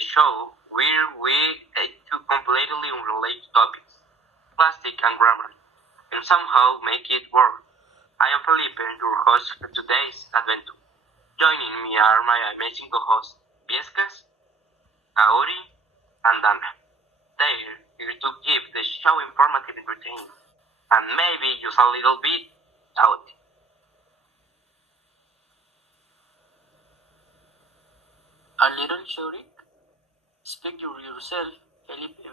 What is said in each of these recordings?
show where we two completely unrelated topics, plastic and grammar, and somehow make it work. I am Felipe, your host for today's adventure. Joining me are my amazing co-hosts, Viezcas, Kaory, and Danna. They're here to give the show informative entertaining, and maybe just a little bit out. A little shouting? Speak to yourself, Felipe.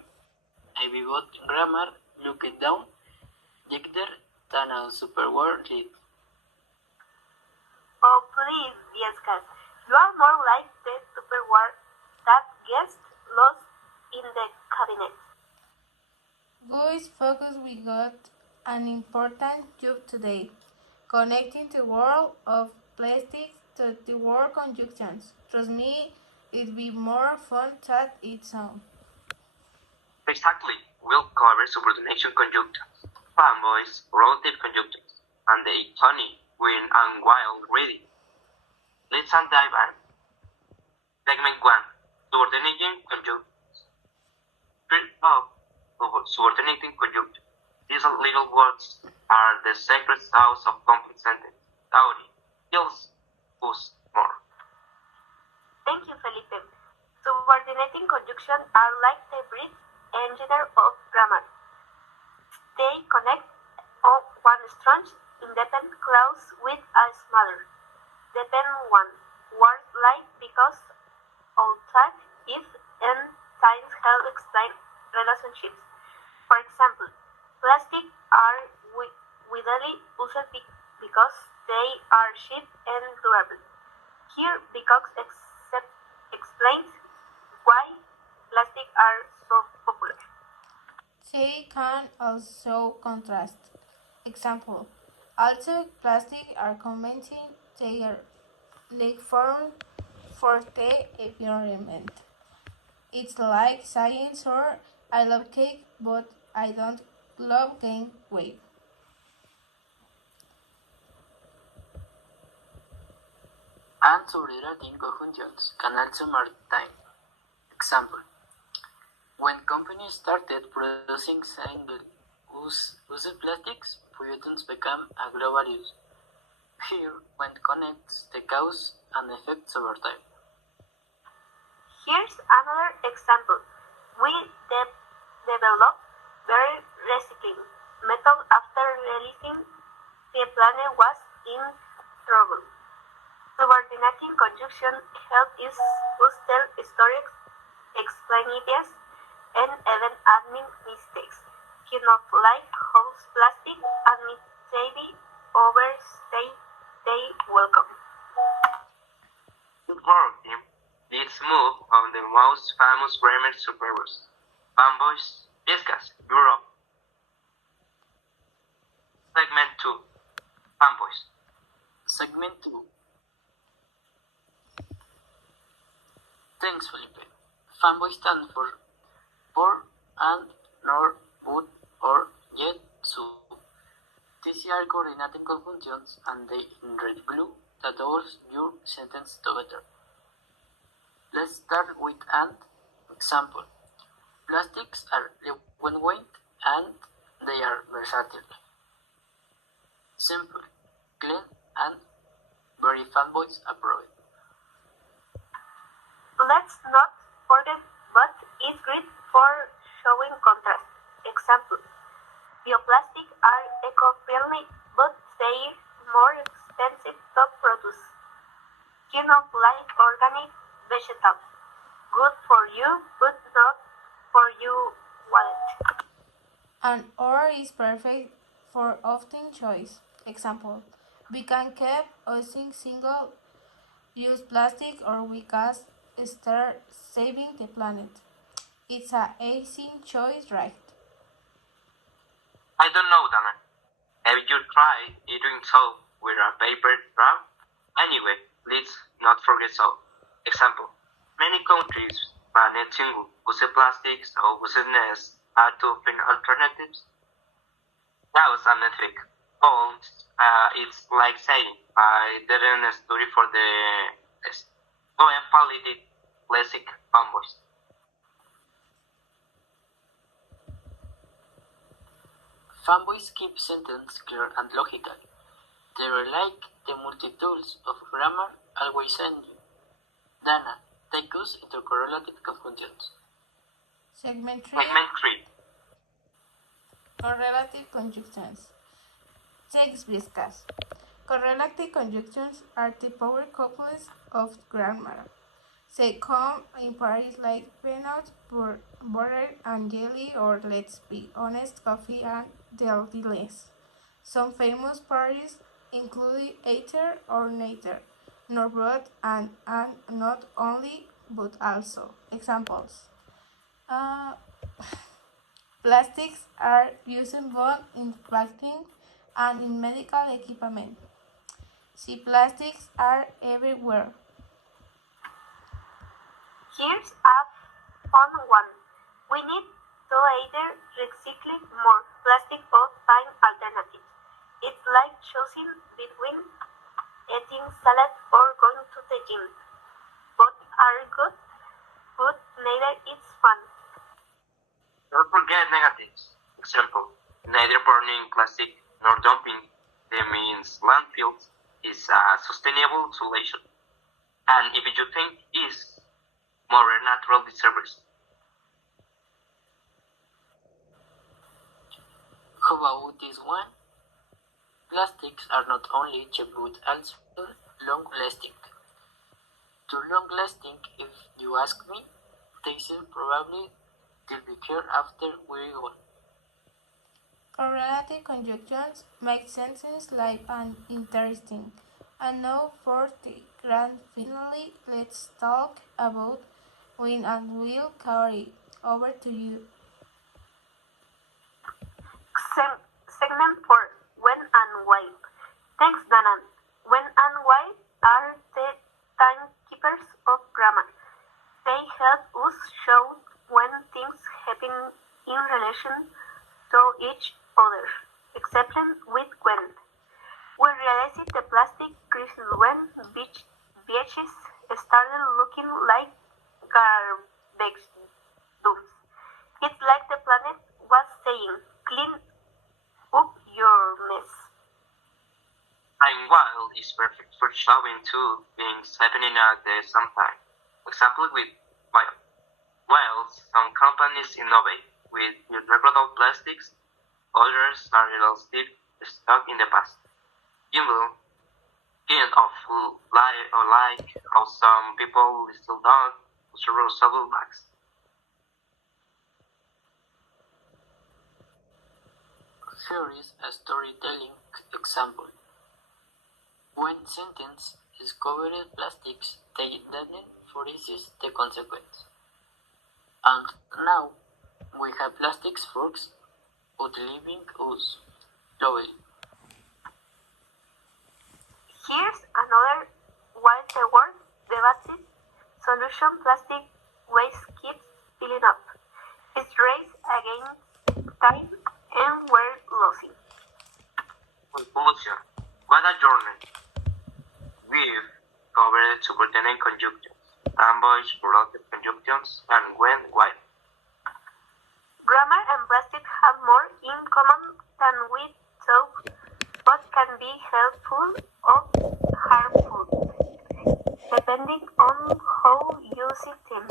I be got grammar, look it down, Jigder, Tana superword lead. Oh please, Viezcas, you are more like the superword that gets lost in the cabinet. Guys, focus, we got an important job today, connecting the world of plastics to the world conjunctions. Trust me, it'll be more fun than it sounds. Exactly, we'll cover subordination conjunctions, fanboys, relative conjunctions, and the funny, weird, and wild reading. Let's dive in. Segment 1. Subordinating conjunctions. Straight up, subordinating conjunctions. These little words are the secret sauce of complex sentence. Kaory, tells us more. Thank you, Felipe. Subordinating conjunctions are like the bridge engine of grammar. They connect on one strong, independent clause with a smaller, dependent one. Words like because, outside, if, and signs help explain relationships. For example, plastic are widely used because they are cheap and durable. Here, because explains why plastic are so popular. They can also contrast. Example, also plastic are commenting their like form for the environment. It's like science or I love cake but I don't love game weight. And subordinating conjunctions can also mark time. Example, when companies started producing single-use plastics, pollutants became a global issue. Here, when connects the cause and effects over time. Here's another example. We developed better recycling method after realizing the planet was in trouble. Subordinating conjunction help us tell stories, explain ideas, and even admit mistakes. Kind of like how plastic admit maybe overstay they welcome. Good work, team. Let's move on the most famous grammar superheroes. Fanboys, Viezcas, Europe. Segment 2. Fanboys. Segment 2. Thanks, Felipe. Fanboy stands for and, nor, but, or, yet, so. These are coordinating conjunctions and they in red glue that holds your sentence together. Let's start with and. Example. Plastics are lightweight and they are versatile. Simple, clean, and very fanboys approve. Let's not forget, but it's great for showing contrast. Example, bioplastic are eco-friendly, but they're more expensive to produce. Kind of like organic vegetables. Good for you, but not for your wallet. An or is perfect for often choice. Example, we can keep using single use plastic or we can start saving the planet. It's a easy choice, right? I don't know, Dana. Have you tried eating salt with a paper straw? Anyway, let's not forget salt. Example, many countries ban single-use plastics or useless alternatives. That was unethical. It's like saying I didn't study for the air quality plastic fanboys. Fanboys keep sentence clear and logical. They are like the multi-tools of grammar always send you. Danna, take us into correlative conjunctions. Segment 3. Segment 3. Correlative conjunctions. Text Viezcas. Correlative conjunctions are the power couples of grammar. They come in pairs like peanut, butter and jelly, or let's be honest, coffee and delicious. Some famous pairs include either or neither, nor both and not only but also. Examples. Uh, Plastics are used both in packaging and in medical equipment. See, plastics are everywhere. Here's a fun one. We need to either recycle more plastic or find alternatives. It's like choosing between eating salad or going to the gym. Both are good, but neither is fun. Don't forget negatives. Example, neither burning plastic nor dumping them in landfills is a sustainable solution. And if you think is more natural disservice. How about this one? Plastics are not only cheap but also long-lasting. Too long-lasting, if you ask me, they should probably disappear after we're gone. Correlative conjunctions make sentences live and interesting. And now for the grand finale, let's talk about when and will Kaory. Over to you. Segment 4. When and why. Thanks, Danna. When and why are the timekeepers of grammar. They help us show when things happen in relation to each other, except with when. We realized the plastic crisis when beaches started looking like garbage dumps. It's like the planet was saying, clean up your mess. And while is perfect for showing two things happening at the same time. Example with while. While some companies innovate with biodegradable plastics, others are still stuck in the past. Kind of like how some people still don't reusable bags. Here is a storytelling example. When sentence is covered in plastics, they didn't foresee the consequence. And now we have plastics forks outlining us globally. Here's another while the world debates solution plastic waste keeps filling up. It's race against time and we're losing. Conclusion. What a journey. We've covered subordinate conjunctions, ambush, relative conjunctions, and when, why. Grammar and plastic have more in common than we thought, but can be helpful or harmful, depending on how you see them.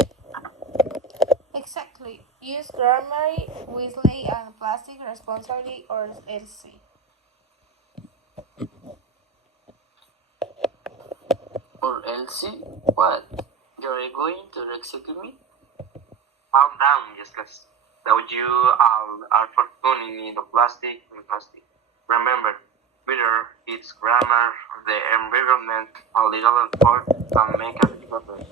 Exactly. Use grammar wisely and plastic responsibly or else. Or else, what? You're going to recycle me? Calm down, Viezcas. Though you all are fortuning in the plastic and plastic. Remember, whether it's grammar, the environment, a legal effort, and make a difference.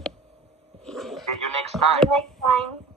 See you next time. See you next time.